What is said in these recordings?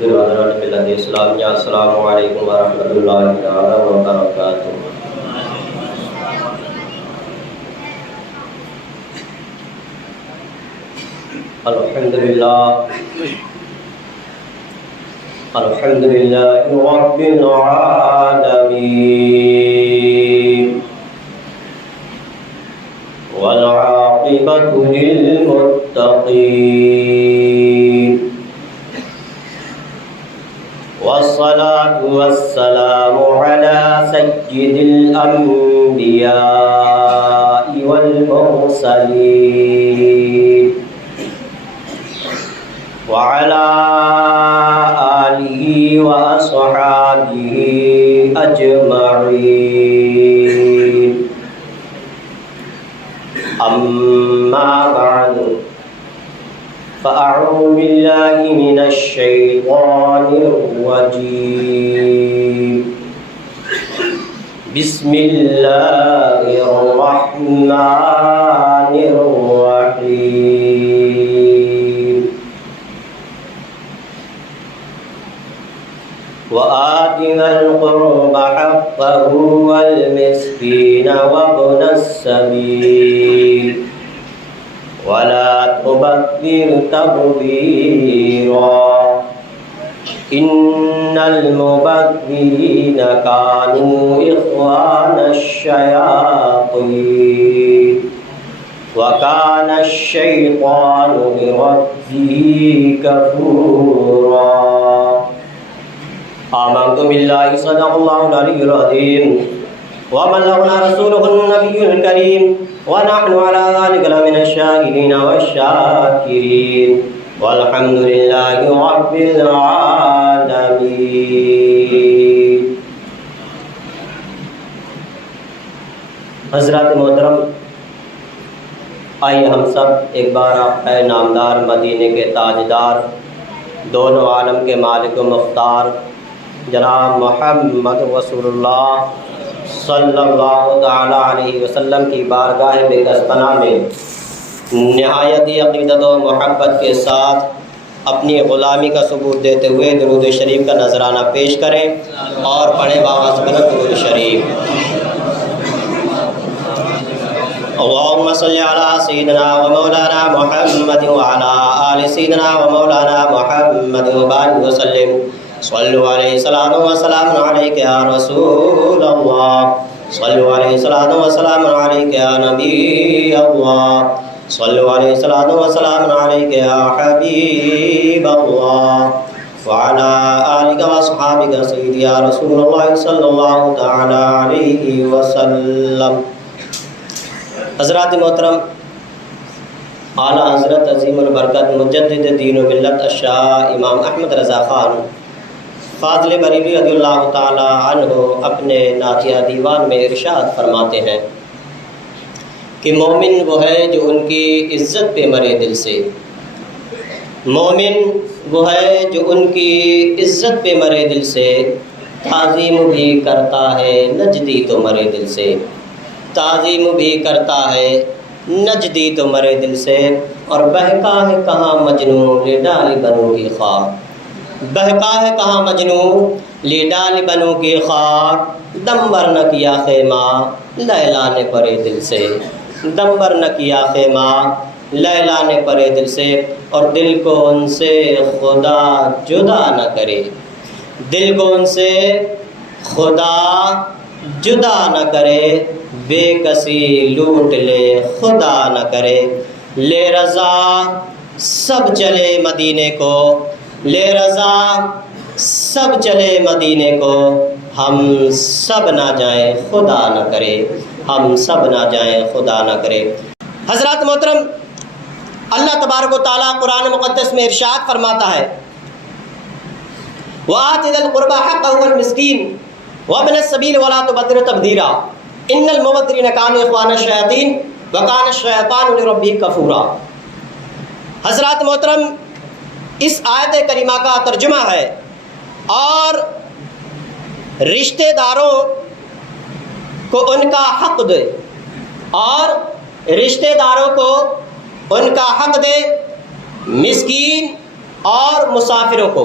برادران ملت اسلامیہ، السلام علیکم ورحمۃ اللہ تعالی وبرکاتہ۔ الحمدللہ رب العالمین والعاقبۃ للمتقین والصلاة والسلام على سيد الأنبياء والمرسلين وعلى آله وأصحابه أجمعين، أما بعد، فأعوذ بالله من الشيطان الرجيم، بسم الله الرحمن الرحيم، وآت ذا القربى حقه والمسكين وابن السبيل ولا تبذر تبذيرا إن المبذرين كانوا إخوان الشياطين وكان الشيطان لربه كفورا۔ آمنت بالله صدق الله العلي العظيم وبلغنا رسوله النبي الكريم ونحن على ذلك لمن الشاهدين والشاكرين والحمد لله رب العالمين۔ حضرات محترم، آئیے ہم سب ایک بار اے نامدار مدینے کے تاجدار، دونوں عالم کے مالک و مختار جناب محمد رسول اللہ صلی اللہ تعالی علیہ وسلم کی بارگاہ بے پناہ میں نہایت عقیدت و محبت کے ساتھ اپنی غلامی کا ثبوت دیتے ہوئے درود شریف کا نذرانہ پیش کریں اور پڑھیں بآواز بلند درود شریف۔ اللهم صل على سيدنا ومولانا محمد وعلى آل سيدنا ومولانا محمد وبارك وسلم۔ صلوا علیہ الصلاۃ والسلام علیک یا رسول اللہ، صلوا علیہ الصلاۃ والسلام علیک یا نبی اللہ، صلوا علیہ الصلاۃ والسلام علیک یا حبیب اللہ، وعلی آلک واصحابک سیدی یا رسول اللہ صلی اللہ تعالی علیہ وسلم۔ حضرات محترم، اعلیٰ حضرت عظیم البرکت مجدد دین و ملت الشاہ امام احمد رضا خان فاضل بریلوی رضی اللہ تعالی عنہ اپنے نعتیہ دیوان میں ارشاد فرماتے ہیں کہ مومن وہ ہے جو ان کی عزت پہ مرے دل سے، مومن وہ ہے جو ان کی عزت پہ مرے دل سے، تعظیم بھی کرتا ہے نجدی تو مرے دل سے، تعظیم بھی کرتا ہے نجدی تو مرے دل سے، اور بہکا ہے کہاں مجنوں لے ڈالی بنوں کی خاک، بہکا ہے کہاں مجنوں لے ڈالی بنوں کی خاک، دم بر نہ کیا خیمہ لیلا نے پرے دل سے، دم بر نہ کیا خیمہ لیلا نے پرے دل سے، اور دل کو ان سے خدا جدا نہ کرے، دل کو ان سے خدا جدا نہ کرے، بے کسی لوٹ لے خدا نہ کرے، لے رضا سب چلے مدینے کو، لے رضا سب چلے مدینے کو، ہم سب نہ جائیں خدا نہ کرے، ہم سب نہ جائیں خدا نہ کرے۔ حضرات محترم، اللہ تبارک و تعالیٰ قرآن مقدس میں ارشاد فرماتا ہے وَآتِ ذَا الْقُرْبَى حَقَّهُ وَالْمِسْكِينَ وَابْنَ السَّبِيلِ وَلَا تُبَذِّرْ تَبْذِيرًا إِنَّ الْمُبَذِّرِينَ كَانُوا إِخْوَانَ الشَّيَاطِينِ وَكَانَ الشَّيْطَانُ لِرَبِّهِ كَفُورًا۔ حضرات محترم، اس آیت کریمہ کا ترجمہ ہے اور رشتہ داروں کو ان کا حق دے، اور رشتہ داروں کو ان کا حق دے، مسکین اور مسافروں کو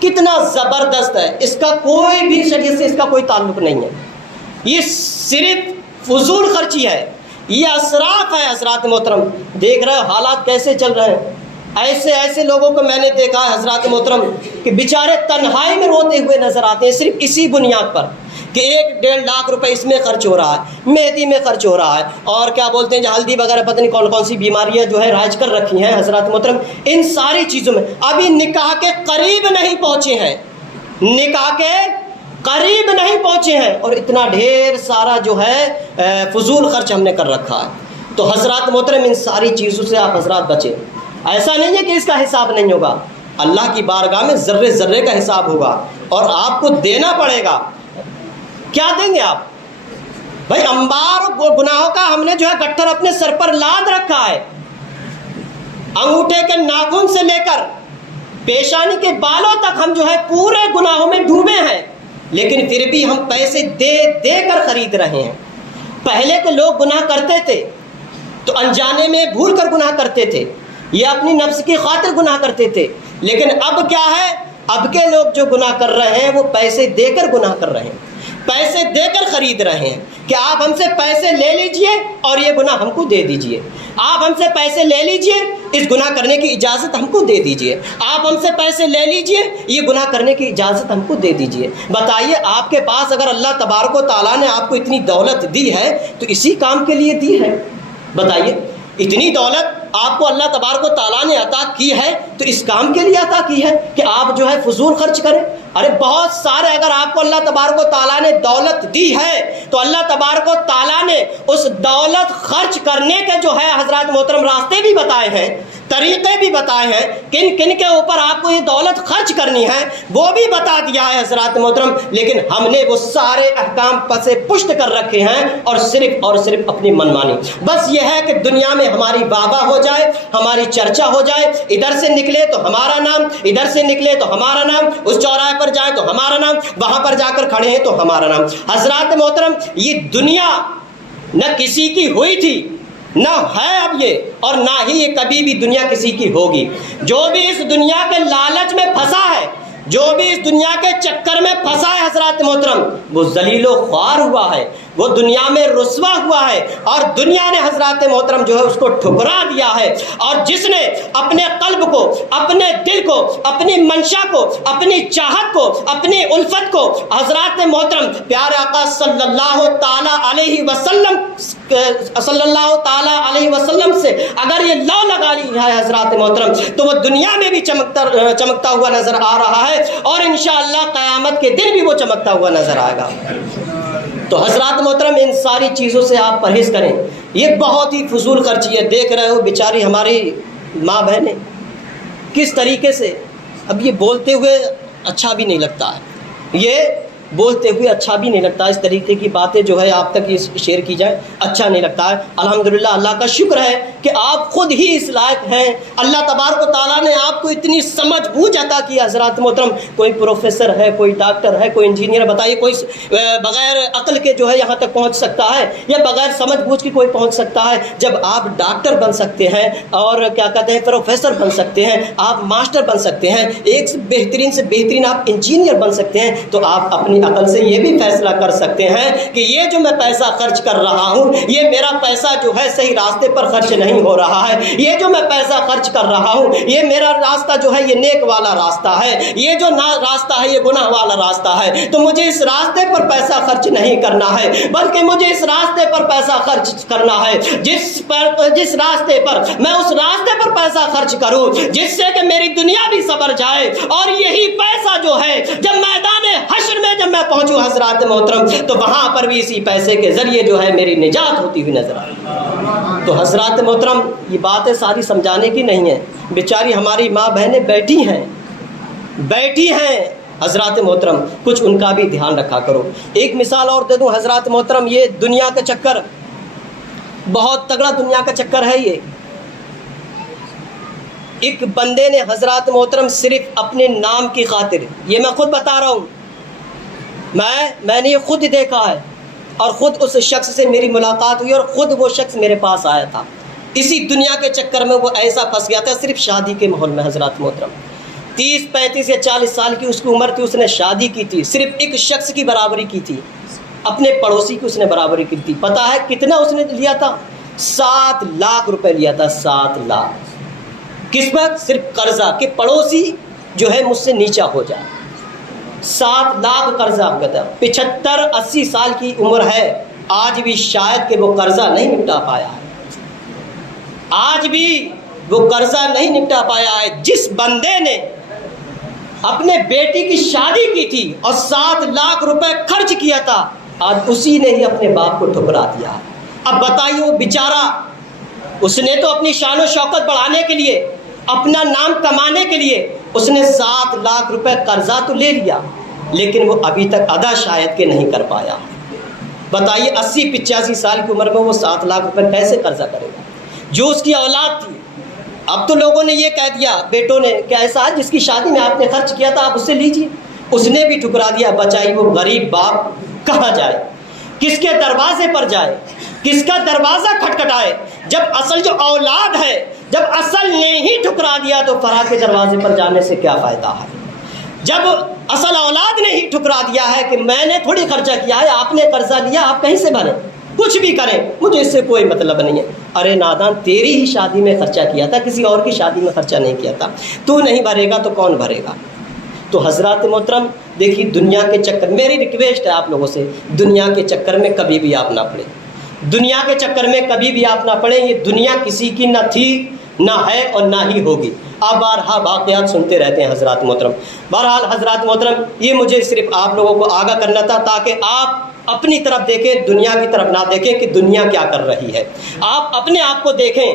کتنا زبردست ہے، اس کا کوئی بھی شریعت سے اس کا کوئی تعلق نہیں ہے، یہ صرف فضول خرچی ہے، یہ اسراف ہے۔ حضرات محترم دیکھ رہے ہو حالات کیسے چل رہے ہیں، ایسے ایسے لوگوں کو میں نے دیکھا ہے حضرات محترم کہ بیچارے تنہائی میں روتے ہوئے نظر آتے ہیں، صرف اسی بنیاد پر کہ 1-1.5 لاکھ روپے اس میں خرچ ہو رہا ہے، مہندی میں خرچ ہو رہا ہے، اور کیا بولتے ہیں جو ہلدی وغیرہ پتہ نہیں کون کون سی بیماریاں جو ہے رائج کر رکھی ہیں حضرات محترم، ان ساری چیزوں میں ابھی نکاح کے قریب نہیں پہنچے ہیں، نکاح کے قریب نہیں پہنچے ہیں، اور اتنا ڈھیر سارا جو ہے فضول خرچ ہم نے کر رکھا ہے۔ تو حضرات محترم ان ساری چیزوں سے آپ حضرات بچیں۔ ایسا نہیں ہے کہ اس کا حساب نہیں ہوگا، اللہ کی بارگاہ میں ذرے ذرے کا حساب ہوگا اور آپ کو دینا پڑے گا۔ کیا دیں گے آپ؟ بھائی انبار اور گناہوں کا ہم نے جو ہے گٹھر اپنے سر پر لاد رکھا ہے، انگوٹھے کے ناخن سے لے کر پیشانی کے بالوں تک ہم جو ہے پورے گناہوں میں ڈوبے ہیں، لیکن پھر بھی ہم پیسے دے دے کر خرید رہے ہیں۔ پہلے کے لوگ گناہ کرتے تھے تو انجانے میں بھول کر گناہ کرتے تھے، یہ اپنی نفس کی خاطر گناہ کرتے تھے، لیکن اب کیا ہے، اب کے لوگ جو گناہ کر رہے ہیں وہ پیسے دے کر گناہ کر رہے ہیں، پیسے دے کر خرید رہے ہیں کہ آپ ہم سے پیسے لے لیجئے اور یہ گناہ ہم کو دے دیجئے، آپ ہم سے پیسے لے لیجئے اس گناہ کرنے کی اجازت ہم کو دے دیجئے، آپ ہم سے پیسے لے لیجئے یہ گناہ کرنے کی اجازت ہم کو دے دیجئے۔ بتائیے آپ کے پاس اگر اللہ تبارک و تعالیٰ نے آپ کو اتنی دولت دی ہے تو اسی کام کے لیے دی ہے؟ بتائیے، اتنی دولت آپ کو اللہ تبارک و تعالیٰ نے عطا کی ہے تو اس کام کے لیے عطا کی ہے کہ آپ جو ہے فضول خرچ کریں؟ ارے بہت سارے، اگر آپ کو اللہ تبارک و تعالیٰ نے دولت دی ہے تو اللہ تبارک و تعالیٰ نے اس دولت خرچ کرنے کے جو ہے حضرات محترم راستے بھی بتائے ہیں، طریقے بھی بتائے ہیں، کن کن کے اوپر آپ کو یہ دولت خرچ کرنی ہے وہ بھی بتا دیا ہے حضرات محترم، لیکن ہم نے وہ سارے احکام پسے پشت کر رکھے ہیں اور صرف اپنی منمانی، بس یہ ہے کہ دنیا میں ہماری واہ واہ ہو جائے، ہماری چرچا ہو جائے، ادھر سے نکلے تو ہمارا نام، ادھر سے نکلے تو ہمارا نام، اس چوراہے پر جائے تو ہمارا نام، وہاں پر جا کر کھڑے ہیں تو ہمارا نام۔ حضرات محترم یہ دنیا نہ کسی کی ہوئی تھی، نہ ہے اب یہ، اور نہ ہی یہ کبھی بھی دنیا کسی کی ہوگی۔ جو بھی اس دنیا کے لالچ میں پھنسا ہے، جو بھی اس دنیا کے چکر میں پھنسا ہے حضرات محترم، وہ ذلیل و خوار ہوا ہے، وہ دنیا میں رسوا ہوا ہے، اور دنیا نے حضرات محترم جو ہے اس کو ٹھکرا دیا ہے۔ اور جس نے اپنے قلب کو، اپنے دل کو، اپنی منشا کو، اپنی چاہت کو، اپنی الفت کو حضرات محترم پیارے آقا صلی اللہ تعالیٰ علیہ وسلم سے اگر یہ لو لگا لی ہے حضرات محترم تو وہ دنیا میں بھی چمکتا ہوا نظر آ رہا ہے، اور انشاءاللہ قیامت کے دن بھی وہ چمکتا ہوا نظر آئے گا۔ تو حضرات محترم ان ساری چیزوں سے آپ پرہیز کریں، یہ بہت ہی فضول خرچی ہے۔ دیکھ رہے ہو بیچاری ہماری ماں بہنیں کس طریقے سے، اب یہ بولتے ہوئے اچھا بھی نہیں لگتا ہے، یہ بولتے ہوئے اچھا بھی نہیں لگتا، اس طریقے کی باتیں جو ہے آپ تک یہ شیئر کی جائیں اچھا نہیں لگتا ہے۔ الحمدللہ اللہ کا شکر ہے کہ آپ خود ہی اس لائق ہیں، اللہ تبارک و تعالیٰ نے آپ کو اتنی سمجھ بوجھ عطا کی حضرات محترم۔ کوئی پروفیسر ہے، کوئی ڈاکٹر ہے، کوئی انجینئر، بتائیے کوئی بغیر عقل کے جو ہے یہاں تک پہنچ سکتا ہے یا بغیر سمجھ بوجھ کے کوئی پہنچ سکتا ہے؟ جب آپ ڈاکٹر بن سکتے ہیں اور کیا کہتے ہیں پروفیسر بن سکتے ہیں، آپ ماسٹر بن سکتے ہیں، ایک سے بہترین آپ انجینئر بن سکتے ہیں، تو آپ اپنی عقل سے یہ بھی فیصلہ کر سکتے ہیں کہ یہ جو میں پیسہ خرچ کر رہا ہوں یہ میرا پیسہ جو ہے صحیح راستے پر خرچ نہیں ہو رہا ہے، یہ جو میں پیسہ خرچ کر رہا ہوں یہ میرا راستہ جو ہے یہ نیک والا راستہ ہے، یہ جو راستہ ہے یہ گناہ والا راستہ ہے، تو مجھے اس راستے پر پیسہ خرچ نہیں کرنا ہے، بلکہ مجھے اس راستے پر پیسہ خرچ کرنا ہے جس راستے پر میں اس راستے پر پیسہ خرچ کروں جس سے کہ میری دنیا بھی سنور جائے، اور یہی پیسہ جو ہے جب میدان حشر میں جب میں پہنچوں حضرات محترم تو وہاں پر بھی اسی پیسے کے ذریعے جو ہے میری نجات ہوتی ہوئی نظر آئے۔ تو حضرات محترم یہ باتیں ساری سمجھانے کی نہیں ہیں، بیچاری ہماری ماں بہنیں بیٹھی ہیں حضرات محترم، کچھ ان کا بھی دھیان رکھا کرو۔ ایک مثال اور دے دوں حضرات محترم، یہ دنیا کا چکر بہت تگڑا دنیا کا چکر ہے۔ یہ ایک بندے نے حضرات محترم صرف اپنے نام کی خاطر، یہ میں خود بتا رہا ہوں، میں نے یہ خود دیکھا ہے، اور خود اس شخص سے میری ملاقات ہوئی اور خود وہ شخص میرے پاس آیا تھا، اسی دنیا کے چکر میں وہ ایسا پھنس گیا تھا صرف شادی کے ماحول میں حضرات محترم۔ 30 35 یا 40 سال کی اس کی عمر تھی، اس نے شادی کی تھی، صرف ایک شخص کی برابری کی تھی، اپنے پڑوسی کی اس نے برابری کی تھی. پتہ ہے کتنا اس نے لیا تھا؟ 7 لاکھ روپے لیا تھا. 7 لاکھ کس پر؟ صرف قرضہ کہ پڑوسی جو ہے مجھ سے نیچا ہو جائے. 7 لاکھ قرضہ آپ کا تھا. 75 80 سال کی عمر ہے، آج بھی شاید کہ وہ قرضہ نہیں نپٹا پایا ہے. آج بھی وہ قرضہ نہیں نپٹا پایا ہے. جس بندے نے اپنے بیٹی کی شادی کی تھی اور 7 لاکھ روپے خرچ کیا تھا، آج اسی نے ہی اپنے باپ کو ٹھکرا دیا. اب بتائیے وہ بیچارہ، اس نے تو اپنی شان و شوکت بڑھانے کے لیے، اپنا نام کمانے کے لیے اس نے 7 لاکھ روپے قرضہ تو لے لیا، لیکن وہ ابھی تک ادا شاید کہ نہیں کر پایا. بتائیے 80 85 سال کی عمر میں وہ 7 لاکھ روپے کیسے قرضہ کرے گا؟ جو اس کی اولاد تھی. اب تو لوگوں نے یہ کہہ دیا، بیٹوں نے، کہ ایسا ہے جس کی شادی میں آپ نے خرچ کیا تھا آپ اس سے لیجیے. اس نے بھی ٹھکرا دیا. بچائی وہ غریب باپ کہاں جائے، کس کے دروازے پر جائے، کس کا دروازہ کھٹکھٹائے؟ جب اصل جو اولاد ہے، جب اصل نے ہی ٹھکرا دیا تو فرا کے دروازے پر جانے سے کیا فائدہ ہے؟ جب اصل اولاد نے ہی ٹھکرا دیا ہے کہ میں نے تھوڑی خرچہ کیا ہے، آپ نے قرضہ لیا، آپ کہیں سے بھریں، کچھ بھی کریں، مجھے اس سے کوئی مطلب نہیں ہے. ارے نادان، تیری ہی شادی میں خرچہ کیا تھا، کسی اور کی شادی میں خرچہ نہیں کیا تھا. تو نہیں بھرے گا تو کون بھرے گا؟ تو حضرات محترم دیکھیے، دنیا کے چکر، میری ریکویسٹ ہے آپ لوگوں سے، دنیا کے چکر میں کبھی بھی آپ نہ پڑیں. دنیا کے چکر میں کبھی بھی آپ نہ پڑیں. یہ دنیا کسی کی نہ تھی، نہ ہے اور نہ ہی ہوگی. آپ بارہا واقعات سنتے رہتے ہیں حضرات محترم. بہرحال حضرات محترم، یہ مجھے صرف آپ لوگوں کو آگاہ کرنا تھا تاکہ آپ اپنی طرف دیکھیں، دنیا کی طرف نہ دیکھیں کہ دنیا کیا کر رہی ہے. آپ اپنے آپ کو دیکھیں،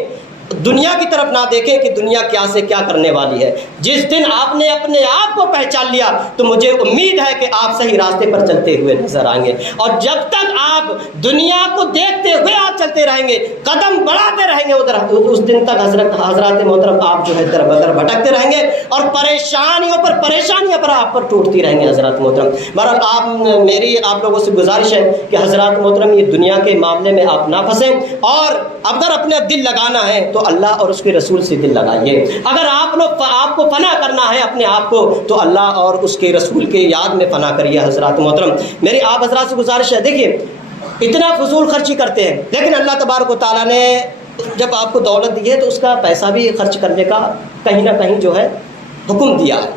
دنیا کی طرف نہ دیکھیں کہ دنیا کیا سے کیا کرنے والی ہے. جس دن آپ نے اپنے آپ کو پہچان لیا تو مجھے امید ہے کہ آپ صحیح راستے پر چلتے ہوئے نظر آئیں گے. اور جب تک آپ دنیا کو دیکھتے ہوئے آپ چلتے رہیں گے، قدم بڑھاتے رہیں گے ادھر، اس دن تک حضرات محترم آپ جو ہے در بدر بھٹکتے رہیں گے اور پریشانیوں پر آپ پر ٹوٹتی رہیں گے حضرات محترم. بہرحال میری آپ لوگوں سے گزارش ہے کہ حضرات محترم یہ دنیا کے معاملے میں آپ نہ پھنسیں، اور اگر اپنا دل لگانا ہے تو اللہ اور اس کے رسول سے دل لگائیے. اگر آپ کو فنا کرنا ہے اپنے آپ کو تو اللہ اور اس کے رسول کے یاد میں فنا کریے حضرات محترم. میری آپ حضرات سے گزارش ہے، دیکھیے اتنا فضول خرچی کرتے ہیں، لیکن اللہ تبارک و تعالیٰ نے جب آپ کو دولت دی ہے تو اس کا پیسہ بھی خرچ کرنے کا کہیں نہ کہیں جو ہے حکم دیا ہے.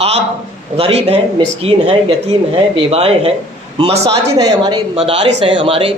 آپ غریب ہیں، مسکین ہیں، یتیم ہیں، بیوائیں ہیں، مساجد ہیں ہمارے، مدارس ہیں ہمارے،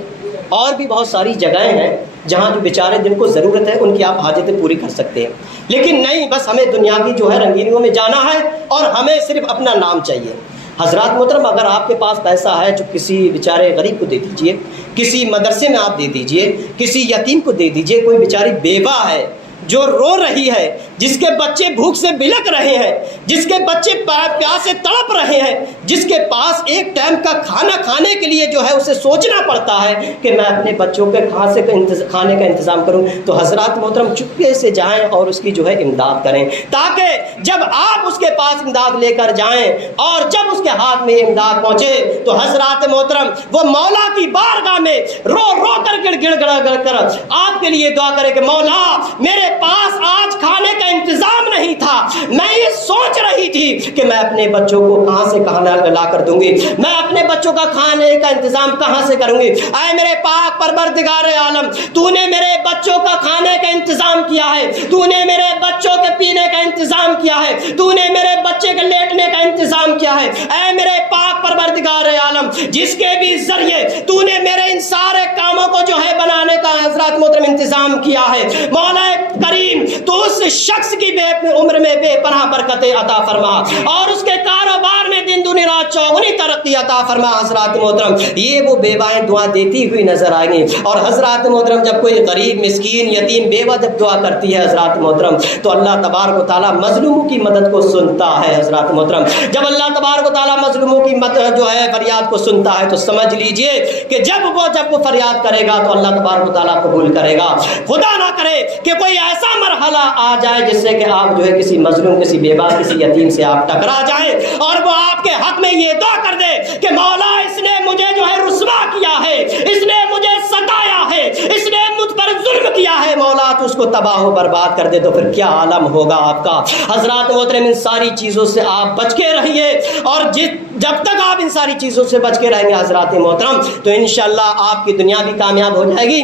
اور بھی بہت ساری جگہیں ہیں جہاں جو بیچارے جن کو ضرورت ہے ان کی آپ حاجتیں پوری کر سکتے ہیں. لیکن نہیں، بس ہمیں دنیا کی جو ہے رنگینیوں میں جانا ہے اور ہمیں صرف اپنا نام چاہیے. حضرات محترم اگر آپ کے پاس پیسہ ہے جو کسی بیچارے غریب کو دے دیجئے، کسی مدرسے میں آپ دے دیجئے، کسی یتیم کو دے دیجئے. کوئی بیچاری بیوہ ہے جو رو رہی ہے، جس کے بچے بھوک سے بلک رہے ہیں، جس کے بچے پیاس سے تڑپ رہے ہیں، جس کے پاس ایک ٹائم کا کھانا کھانے کے لیے جو ہے اسے سوچنا پڑتا ہے کہ میں اپنے بچوں کے کھانے کا انتظام کروں، تو حضرات محترم چپکے سے جائیں اور اس کی جو ہے امداد کریں، تاکہ جب آپ اس کے پاس امداد لے کر جائیں اور جب اس کے ہاتھ میں امداد پہنچے تو حضرات محترم وہ مولا کی بارگاہ میں رو کر گڑ گڑ کر آپ کے لیے دعا کرے کہ مولا میرے پاس آج کھانے کا انتظام نہیں تھا، میں یہ سوچ رہی تھی کہ میں اپنے بچوں کو کہاں سے کہاں لا کر دوں گی، میں اپنے بچوں کا کھانے کا انتظام کہاں سے کروں گی. اے میرے پاک پروردگار عالم، تو نے میرے بچوں کا کھانے کا انتظام کیا ہے، تو نے میرے بچوں کے پینے کا انتظام کیا ہے، تو نے میرے بچے کے لیٹنے کا انتظام کیا ہے. اے میرے پاک پروردگار عالم، جس کے بھی ذریعے تو نے میرے ان سارے کاموں کو جو ہے بنانے کا حضرات محترم انتظام کیا ہے، مولا کریم تو اس شخص کی عمر میں بے پناہ برکتیں عطا فرما اور اس کے کاروبار میں دن دنی رات چوگنی ترقی عطا فرما. حضرات محترم یہ وہ بیوائیں دعا دیتی ہوئی نظر آئیں گی، اور حضرات محترم جب کوئی غریب مسکین یتیم بیوہ جب دعا کرتی ہے حضرات محترم تو اللہ تبارک و تعالیٰ مظلوموں کی مدد کو سنتا ہے. حضرات محترم جب اللہ تبارک و تعالیٰ مظلوموں کی مدد جو ہے فریاد کو سنتا ہے تو سمجھ لیجئے کہ جب وہ فریاد کرے گا تو اللہ تبارک و تعالیٰ قبول کرے گا. خدا نہ کرے کہ کوئی ایسا مرحلہ آ جائے جس سے کہ آپ جو ہے کسی مظلوم، کسی بیوہ، کسی یتیم سے آپ ٹکرا جائیں اور وہ آپ کے حق میں یہ دعا کر دے کہ مولا اس نے مجھے جو ہے رسوا کیا ہے، اس نے مجھے ستایا ہے، اس نے مجھ پر ظلم کیا ہے، مولا تو اس کو تباہ و برباد کر دے تو پھر کیا عالم ہوگا آپ کا۔ حضرات محترم ان ساری چیزوں سے آپ بچ کے رہیے، اور جب تک آپ ان ساری چیزوں سے بچ کے رہیں گے حضرات محترم تو انشاءاللہ آپ کی دنیا بھی کامیاب ہو جائے گی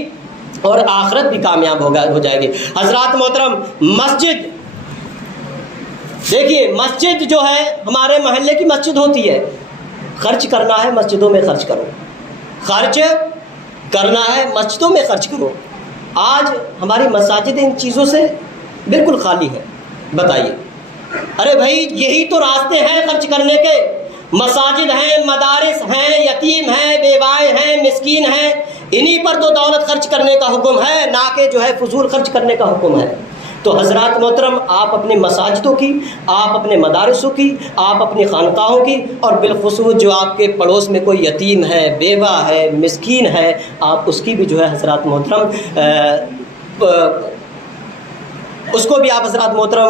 اور آخرت بھی کامیاب ہو جائے گی۔ حضرات محترم مسجد دیکھیے، مسجد جو ہے ہمارے محلے کی مسجد ہوتی ہے، خرچ کرنا ہے مسجدوں میں خرچ کرو، خرچ کرنا ہے مسجدوں میں خرچ کرو۔ آج ہماری مساجد ان چیزوں سے بالکل خالی ہے۔ بتائیے، ارے بھائی یہی تو راستے ہیں خرچ کرنے کے، مساجد ہیں، مدارس ہیں، یتیم ہیں، بیوائیں ہیں، مسکین ہیں، انہی پر تو دولت خرچ کرنے کا حکم ہے، نہ کہ جو ہے فضول خرچ کرنے کا حکم ہے۔ تو حضرات محترم آپ اپنے مساجدوں کی، آپ اپنے مدارسوں کی، آپ اپنی خانقاہوں کی، اور بالخصوص جو آپ کے پڑوس میں کوئی یتیم ہے، بیوہ ہے، مسکین ہے، آپ اس کی بھی جو ہے حضرات محترم اس کو بھی آپ حضرات محترم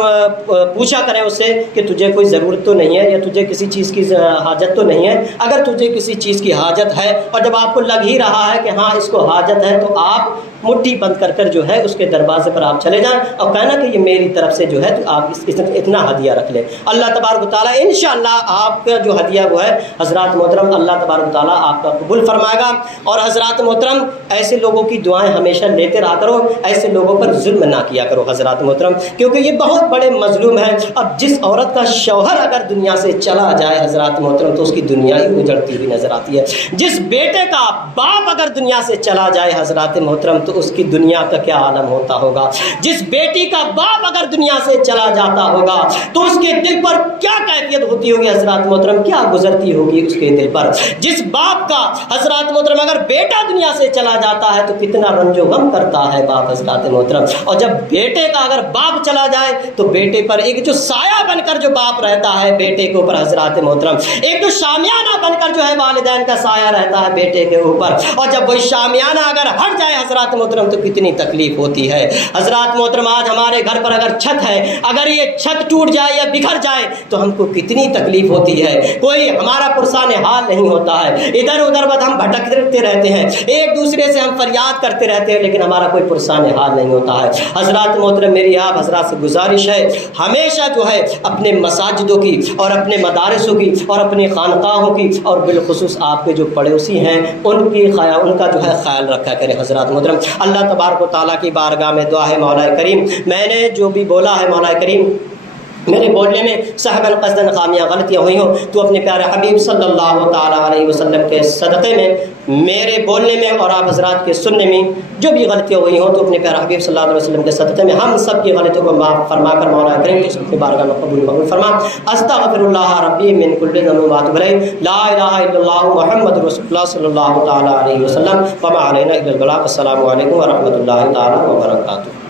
پوچھا کریں اس سے کہ تجھے کوئی ضرورت تو نہیں ہے، یا تجھے کسی چیز کی حاجت تو نہیں ہے۔ اگر تجھے کسی چیز کی حاجت ہے اور جب آپ کو لگ ہی رہا ہے کہ ہاں اس کو حاجت ہے، تو آپ مٹھی بند کر کر جو ہے اس کے دروازے پر آپ چلے جائیں اور کہنا کہ یہ میری طرف سے جو ہے تو آپ اتنا ہدیہ رکھ لیں۔ اللہ تبارک و تعالیٰ انشاءاللہ آپ کا جو ہدیہ وہ ہے حضرات محترم اللہ تبارک و تعالیٰ آپ کا قبول فرمائے گا۔ اور حضرات محترم ایسے لوگوں کی دعائیں ہمیشہ لیتے رہا کرو، ایسے لوگوں پر ظلم نہ کیا کرو حضرات محترم، کیونکہ یہ بہت بڑے مظلوم ہیں۔ اب جس عورت کا شوہر اگر دنیا سے چلا جائے حضرات محترم تو اس کی دنیا ہی اجڑتی ہوئی نظر آتی ہے۔ جس بیٹے کا باپ اگر دنیا سے چلا جائے حضرات محترم تو اس کی دنیا کا کیا عالم ہوتا ہوگا۔ جس بیٹی کا باپ اگر دنیا سے چلا جاتا ہوگا تو اس کے دل پر کیا کیفیت ہوتی ہوگی حضرات محترم، کیا گزرتی ہوگی اس کے دل پر۔ جس باپ کا حضرات محترم اگر بیٹا دنیا سے چلا جاتا ہے تو کتنا رنج و غم کرتا ہے باپ حضرات محترم، اور جب بیٹے کا اگر باپ چلا جائے تو بیٹے پر ایک جو سایہ بن کر جو باپ رہتا ہے بیٹے کے اوپر حضرات محترم، ایک جو شامیانہ بن کر جو ہے والدین کا سایہ رہتا ہے بیٹے کے اوپر، اور جب وہی شامیانہ اگر ہٹ جائے حضرات محترم تو کتنی تکلیف ہوتی ہے۔ حضرات محترم آج ہمارے گھر پر اگر چھت ہے، اگر یہ چھت ٹوٹ جائے یا بکھر جائے تو ہم کو کتنی تکلیف ہوتی ہے، کوئی ہمارا پرسان حال نہیں ہوتا ہے، ادھر ادھر بس ہم بھٹکتے رہتے ہیں، ایک دوسرے سے ہم فریاد کرتے رہتے ہیں، لیکن ہمارا کوئی پرسان حال نہیں ہوتا ہے۔ حضرات محترم میری آپ حضرات سے گزارش ہے ہمیشہ جو ہے اپنے مساجدوں کی اور اپنے مدارسوں کی اور اپنی خانقاہوں کی اور بالخصوص آپ کے جو پڑوسی ہیں ان کا جو ہے خیال رکھا کریں حضرات محترم۔ اللہ تبارک و تعالیٰ کی بارگاہ میں دعا ہے مولا کریم میں نے جو بھی بولا ہے مولا کریم میرے بولنے میں صحباً قصداً خامیاں غلطیاں ہوئی ہوں تو اپنے پیارے حبیب صلی اللہ تعالیٰ علیہ وسلم کے صدقے میں میرے بولنے میں اور آپ حضرات کے سننے میں جو بھی غلطیاں ہوئی ہوں تو اپنے پیارے حبیب صلی اللہ علیہ وسلم کے صدقے میں ہم سب کی غلطیوں کو معاف فرما کر مولا کریم کی اپنی بارگاہ میں قبول فرما۔ استغفر اللہ ربی من کل ذنب واتوب الیہ، لا الہ الا اللہ محمد رسول اللہ صلی اللہ تعالیٰ علیہ وسلم، وما علینا الا البلاغ۔ السلام علیکم ورحمۃ اللہ تعالیٰ وبرکاتہ۔